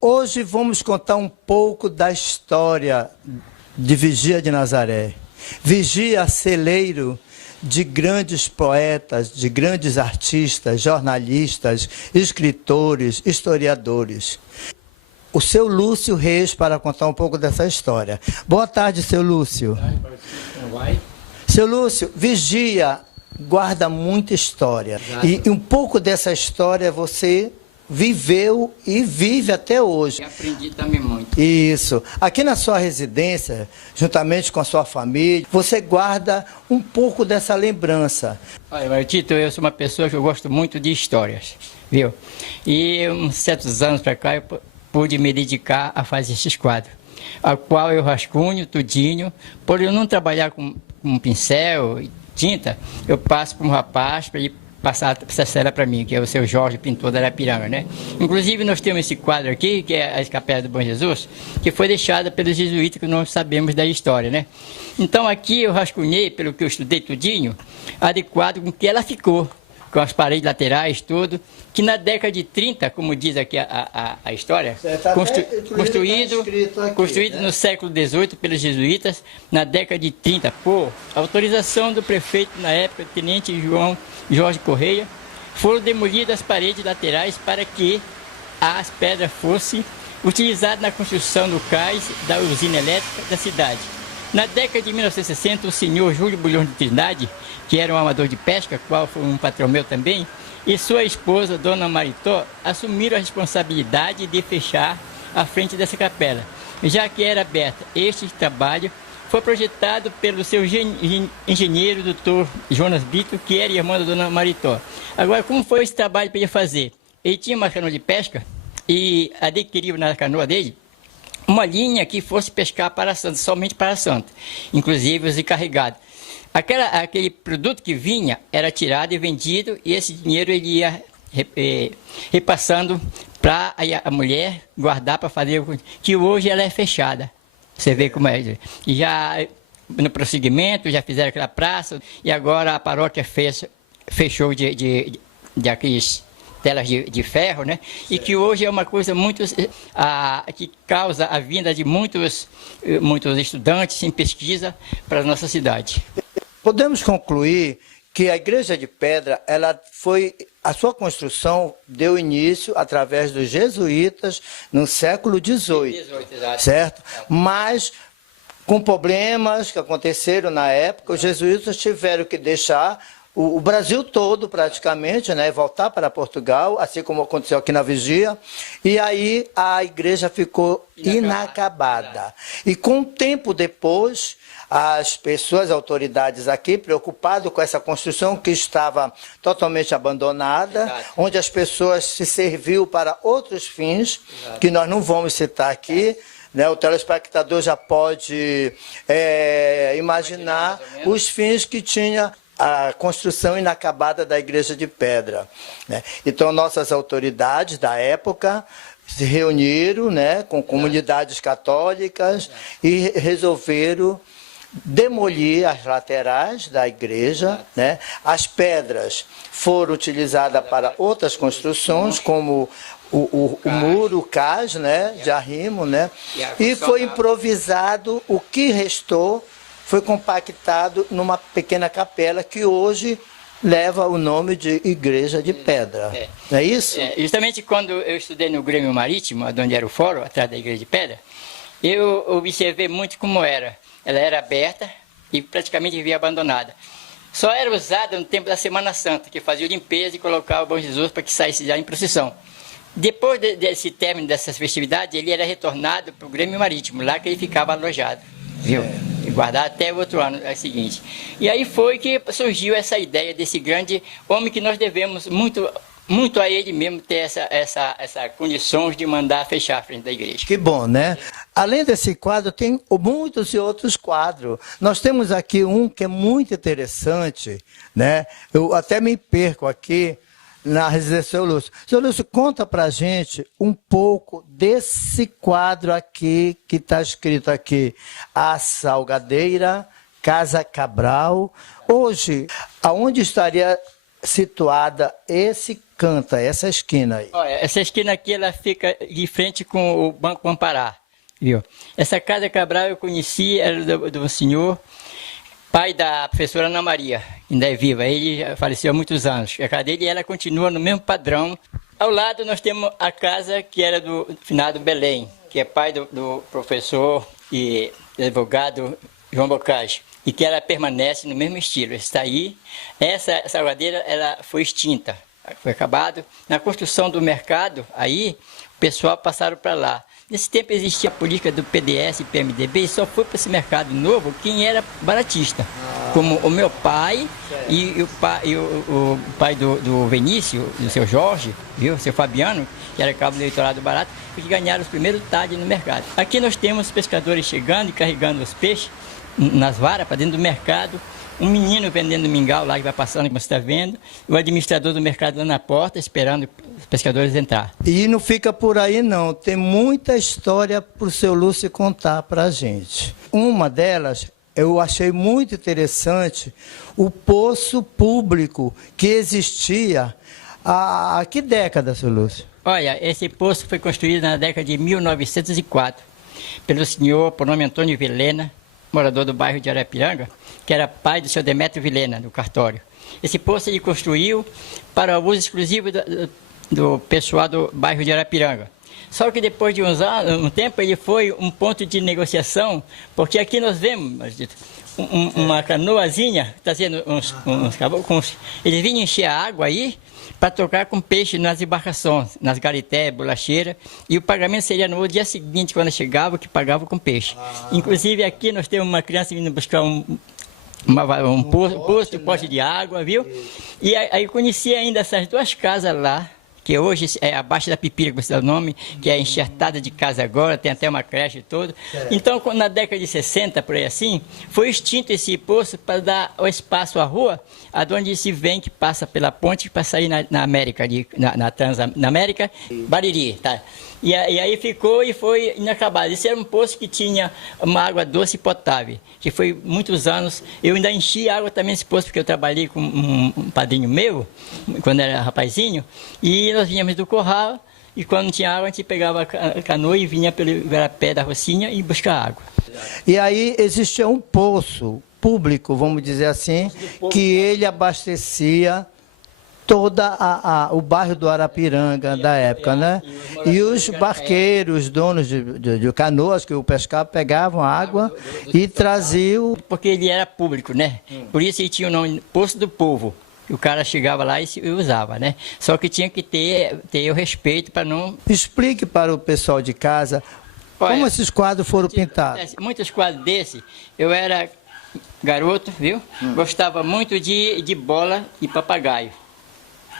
Hoje vamos contar um pouco da história de Vigia de Nazaré. Vigia, celeiro de grandes poetas, de grandes artistas, jornalistas, escritores, historiadores. O seu Lúcio Reis para contar um pouco dessa história. Boa tarde, seu Lúcio. Seu Lúcio, Vigia guarda muita história. E um pouco dessa história você viveu e vive até hoje. Eu aprendi também muito. Isso. Aqui na sua residência, juntamente com a sua família, você guarda um pouco dessa lembrança. Olha, Martito, eu sou uma pessoa que eu gosto muito de histórias, viu? E uns certos anos para cá eu pude me dedicar a fazer esses quadros, ao qual eu rascunho tudinho. Por eu não trabalhar com pincel e tinta, eu passo para um rapaz para ele passar essa cera para mim, que é o seu Jorge, pintor da Arapiraca, né? Inclusive, nós temos esse quadro aqui, que é a Capela do Bom Jesus, que foi deixada pelos jesuítas, que nós sabemos da história, né? Então, aqui eu rascunhei, pelo que eu estudei tudinho, adequado com que ela ficou, com as paredes laterais, tudo, que na década de 30, como diz aqui a história, construído né? No século XVIII pelos jesuítas, na década de 30, por autorização do prefeito na época, Tenente Jorge Correia, foram demolidas as paredes laterais para que as pedras fossem utilizadas na construção do cais da usina elétrica da cidade. Na década de 1960, o senhor Júlio Bulhões de Trindade, que era um amador de pesca, qual foi um patrão meu também, e sua esposa, Dona Maritó, assumiram a responsabilidade de fechar a frente dessa capela. Já que era aberta, este trabalho foi projetado pelo seu engenheiro, doutor Jonas Brito, que era irmão da Dona Maritó. Agora, como foi esse trabalho para ele fazer? Ele tinha uma canoa de pesca e adquiriu na canoa dele uma linha que fosse pescar para Santo, somente para Santo, inclusive os encarregados. Aquele produto que vinha era tirado e vendido, e esse dinheiro ele ia repassando para a mulher guardar para fazer, que hoje ela é fechada. Você vê como é. E já no prosseguimento, já fizeram aquela praça, e agora a paróquia fechou de aqueles telas de ferro, né? E que hoje é uma coisa muito que causa a vinda de muitos estudantes em pesquisa para a nossa cidade. Podemos concluir que a Igreja de Pedra, a sua construção deu início através dos jesuítas no século XVIII, certo? Mas com problemas que aconteceram na época, os jesuítas tiveram que deixar o Brasil todo, praticamente, né, voltar para Portugal, assim como aconteceu aqui na Vigia, e aí a igreja ficou inacabada. E com um tempo depois, as pessoas, autoridades aqui, preocupadas com essa construção que estava totalmente abandonada, onde as pessoas se serviam para outros fins, que nós não vamos citar aqui, né? O telespectador já pode imaginar os fins que tinha a construção inacabada da Igreja de Pedra, né? Então, nossas autoridades da época se reuniram, né, com comunidades católicas e resolveram demolir as laterais da igreja, né? As pedras foram utilizadas para outras construções, como o muro, o cais, né, de arrimo, né? E foi improvisado, o que restou foi compactado numa pequena capela que hoje leva o nome de Igreja de Pedra. Não é isso? Justamente quando eu estudei no Grêmio Marítimo, onde era o fórum, atrás da Igreja de Pedra, eu observei muito como era. Ela era aberta e praticamente vivia abandonada. Só era usada no tempo da Semana Santa, que fazia limpeza e colocava o Bom Jesus para que saísse já em procissão. Depois desse término dessas festividades, ele era retornado para o Grêmio Marítimo, lá que ele ficava alojado, viu? E guardado até o outro ano seguinte. E aí foi que surgiu essa ideia desse grande homem que nós devemos muito a ele mesmo ter essa condições de mandar fechar a frente da igreja. Que bom, né? Além desse quadro, tem muitos e outros quadros. Nós temos aqui um que é muito interessante, né? Eu até me perco aqui na residência do seu Lúcio. Seu Lúcio, conta pra gente um pouco desse quadro aqui, que está escrito aqui, A Salgadeira, Casa Cabral. Hoje, aonde estaria situada esse canto, essa esquina aí? Olha, essa esquina aqui, ela fica de frente com o Banco Pampará, viu? Essa casa Cabral eu conheci, era do senhor, pai da professora Ana Maria, ainda é viva. Ele já faleceu há muitos anos. A casa dele, ela continua no mesmo padrão. Ao lado nós temos a casa que era do finado Belém, que é pai do professor e advogado João Bocage, e que ela permanece no mesmo estilo. Está aí. Essa salgadeira, ela foi extinta, foi acabado. Na construção do mercado, aí, o pessoal passaram para lá. Nesse tempo existia a política do PDS e PMDB, e só foi para esse mercado novo quem era baratista. Como o meu pai e o pai do Vinícius, do seu Jorge, viu? Seu Fabiano, que era cabo do eleitorado barato, que ganharam os primeiros tardes no mercado. Aqui nós temos pescadores chegando e carregando os peixes nas varas para dentro do mercado. Um menino vendendo mingau lá que vai passando, como você está vendo. O administrador do mercado lá na porta, esperando os pescadores entrar. E não fica por aí não, tem muita história para o seu Lúcio contar para a gente. Uma delas, eu achei muito interessante, o poço público que existia há que década, seu Lúcio? Olha, esse poço foi construído na década de 1904 pelo senhor, por nome Antônio Vilena, morador do bairro de Arapiranga, que era pai do seu Demétrio Vilena, do cartório. Esse poço ele construiu para o uso exclusivo do pessoal do bairro de Arapiranga. Só que depois de um tempo ele foi um ponto de negociação, porque aqui nós vemos uma canoazinha trazendo uns caboclos. Eles vinham encher a água aí para tocar com peixe nas embarcações, nas garités, bolacheiras, e o pagamento seria no dia seguinte, quando chegava, que pagava com peixe. Inclusive aqui nós temos uma criança vindo buscar um poste de água, viu? E aí eu conheci ainda essas duas casas lá, que hoje é abaixo da Pipira, que você dá o nome, que é enxertada de casa agora, tem até uma creche e tudo. Então, na década de 60, por aí assim, foi extinto esse poço para dar o espaço à rua, aonde se vem que passa pela ponte para sair na América, na América, Bariri, tá? E aí ficou e foi inacabado. Esse era um poço que tinha uma água doce e potável, que foi muitos anos. Eu ainda enchi água também nesse poço, porque eu trabalhei com um padrinho meu, quando era rapazinho, e nós vinhamos do curral, e quando não tinha água, a gente pegava a canoa e vinha pelo igarapé da Rocinha e buscar água. E aí existia um poço público, vamos dizer assim, que ele abastecia toda o bairro do Arapiranga da época, né? E os barqueiros, donos de canoas que o pescava, pegavam água e traziam... Porque ele era público, né? Por isso ele tinha o nome Poço do Povo. O cara chegava lá e usava, né? Só que tinha que ter o respeito para não... Explique para o pessoal de casa como esses quadros foram pintados. Muitos quadros desses, eu era garoto, viu? Gostava muito de bola e papagaio.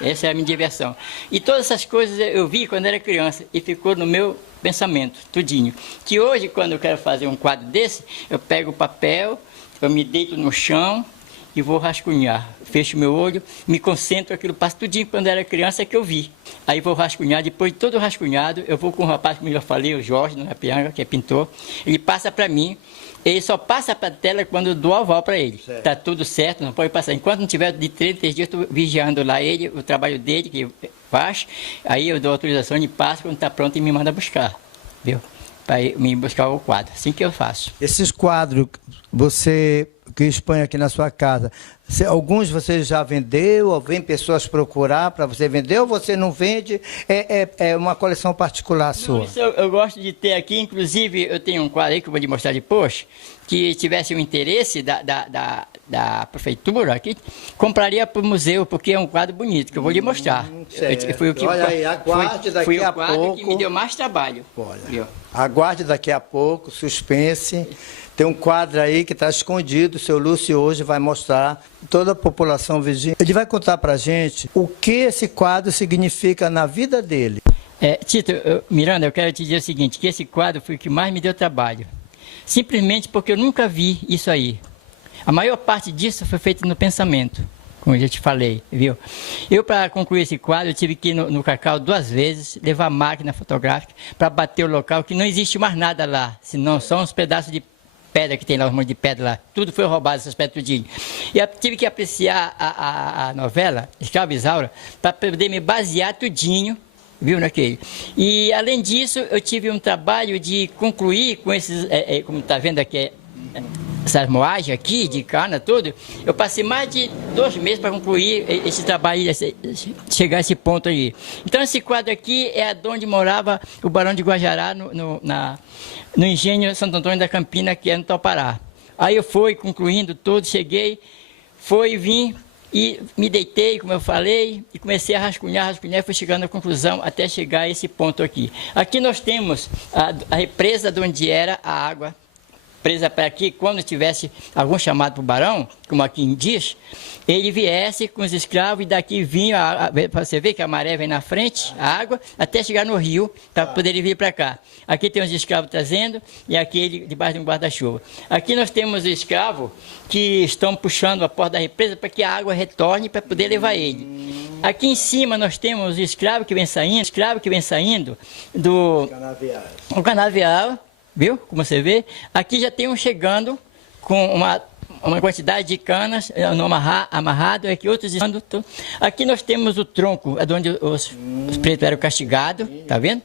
Essa é a minha diversão. E todas essas coisas eu vi quando era criança e ficou no meu pensamento, tudinho. Que hoje, quando eu quero fazer um quadro desse, eu pego o papel, eu me deito no chão e vou rascunhar. Fecho meu olho, me concentro, aquilo passa tudinho quando era criança que eu vi. Aí vou rascunhar, depois de todo rascunhado, eu vou com um rapaz, como eu já falei, o Jorge, no Arapiranga, que é pintor, ele passa para mim. Ele só passa para a tela quando eu dou aval para ele. Está tudo certo, não pode passar. Enquanto não tiver de 3 dias, estou vigiando lá ele, o trabalho dele, que faz. Aí eu dou autorização e passo, quando está pronto, e me manda buscar. Viu? Para me buscar o quadro. Assim que eu faço. Esses quadros, você que expõe aqui na sua casa, alguns você já vendeu, ou vem pessoas procurar para você vender, ou você não vende? É uma coleção particular sua? Não, isso eu gosto de ter aqui, inclusive eu tenho um quadro aí que eu vou lhe mostrar depois, que tivesse um interesse da prefeitura aqui, compraria para o museu, porque é um quadro bonito, que eu vou lhe mostrar. Olha aí, aguarde daqui a pouco. Foi o quadro que me deu mais trabalho. Olha, aguarde daqui a pouco, suspense. Tem um quadro aí que está escondido, o seu Lúcio hoje vai mostrar toda a população vizinha. Ele vai contar para a gente o que esse quadro significa na vida dele. Tito, Miranda, eu quero te dizer o seguinte, que esse quadro foi o que mais me deu trabalho. Simplesmente porque eu nunca vi isso aí. A maior parte disso foi feito no pensamento, como eu já te falei, viu? Eu, para concluir esse quadro, eu tive que ir no Cacau 2 vezes, levar máquina fotográfica para bater o local, que não existe mais nada lá, senão só uns pedaços de pedra que tem lá, um monte de pedra lá. Tudo foi roubado, essas pedras tudinho. E eu tive que apreciar a novela, Escravo Isaura, para poder me basear tudinho, viu, naquele. E, além disso, eu tive um trabalho de concluir com esses, como está vendo aqui, essas moagens aqui, de cana, tudo. Eu passei mais de 2 meses para concluir esse trabalho, chegar a esse ponto aí. Então, esse quadro aqui é onde morava o Barão de Guajará, no engenho Santo Antônio da Campina, que é no Topará. Aí eu fui concluindo tudo, cheguei, vim e me deitei, como eu falei, e comecei a rascunhar, e fui chegando à conclusão até chegar a esse ponto aqui. Aqui nós temos a represa de onde era a água presa para que, quando tivesse algum chamado para o barão, como aqui em Dias, ele viesse com os escravos e daqui vinha, você vê que a maré vem na frente, a água, até chegar no rio, para poder vir para cá. Aqui tem os escravos trazendo e aqui ele debaixo de um guarda-chuva. Aqui nós temos os escravos que estão puxando a porta da represa para que a água retorne para poder levar ele. Aqui em cima nós temos o escravo que vem saindo, do canavial. Viu? Como você vê, aqui já tem um chegando com uma quantidade de canas amarrado, aqui outros estando. Aqui nós temos o tronco, onde os pretos eram castigados, tá vendo?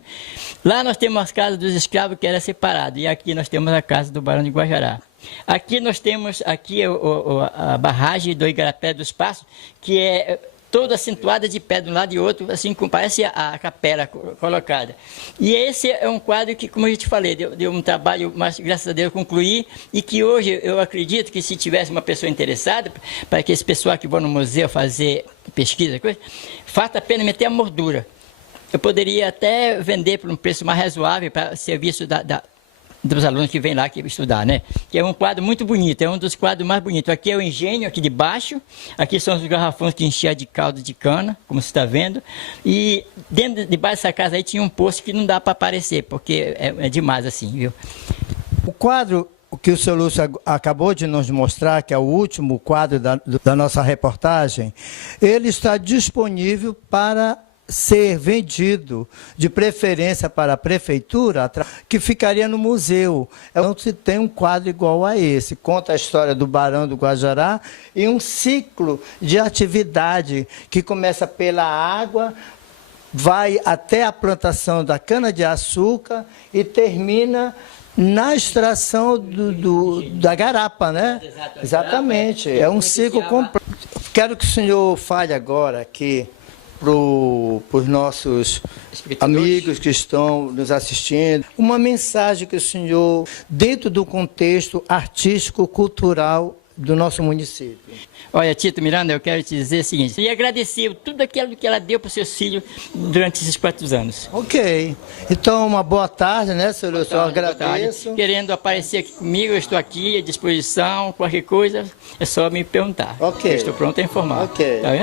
Lá nós temos as casas dos escravos que era separado, e aqui nós temos a casa do Barão de Guajará. Aqui nós temos a barragem do Igarapé dos Passos, que é toda acentuada de pé de um lado e outro, assim como parece a capela colocada. E esse é um quadro que, como eu te falei, deu um trabalho, mas graças a Deus eu concluí, e que hoje eu acredito que se tivesse uma pessoa interessada, para que esse pessoal que vão no museu fazer pesquisa, falta apenas meter a moldura. Eu poderia até vender por um preço mais razoável para serviço dos alunos que vêm lá estudar, né? Que é um quadro muito bonito, é um dos quadros mais bonitos. Aqui é o engenho, aqui de baixo, aqui são os garrafões que enchiam de caldo de cana, como você está vendo, e debaixo dessa casa aí tinha um poço que não dá para aparecer, porque é demais assim, viu? O quadro que o seu Lúcio acabou de nos mostrar, que é o último quadro da nossa reportagem, ele está disponível para ser vendido, de preferência para a prefeitura, que ficaria no museu. Não se tem um quadro igual a esse. Conta a história do Barão do Guajará e um ciclo de atividade que começa pela água, vai até a plantação da cana-de-açúcar e termina na extração da garapa, né? Exatamente. É um ciclo completo. Quero que o senhor fale agora aqui para os nossos amigos que estão nos assistindo, uma mensagem que o senhor, dentro do contexto artístico, cultural do nosso município. Olha, Tito Miranda, eu quero te dizer o seguinte, e agradecer tudo aquilo que ela deu para os seus filhos durante esses 4 anos. Ok. Então, uma boa tarde, né, senhor? Eu agradeço. Querendo aparecer aqui comigo, eu estou aqui à disposição, qualquer coisa, é só me perguntar. Ok. Eu estou pronto a informar. Ok. Tá vendo?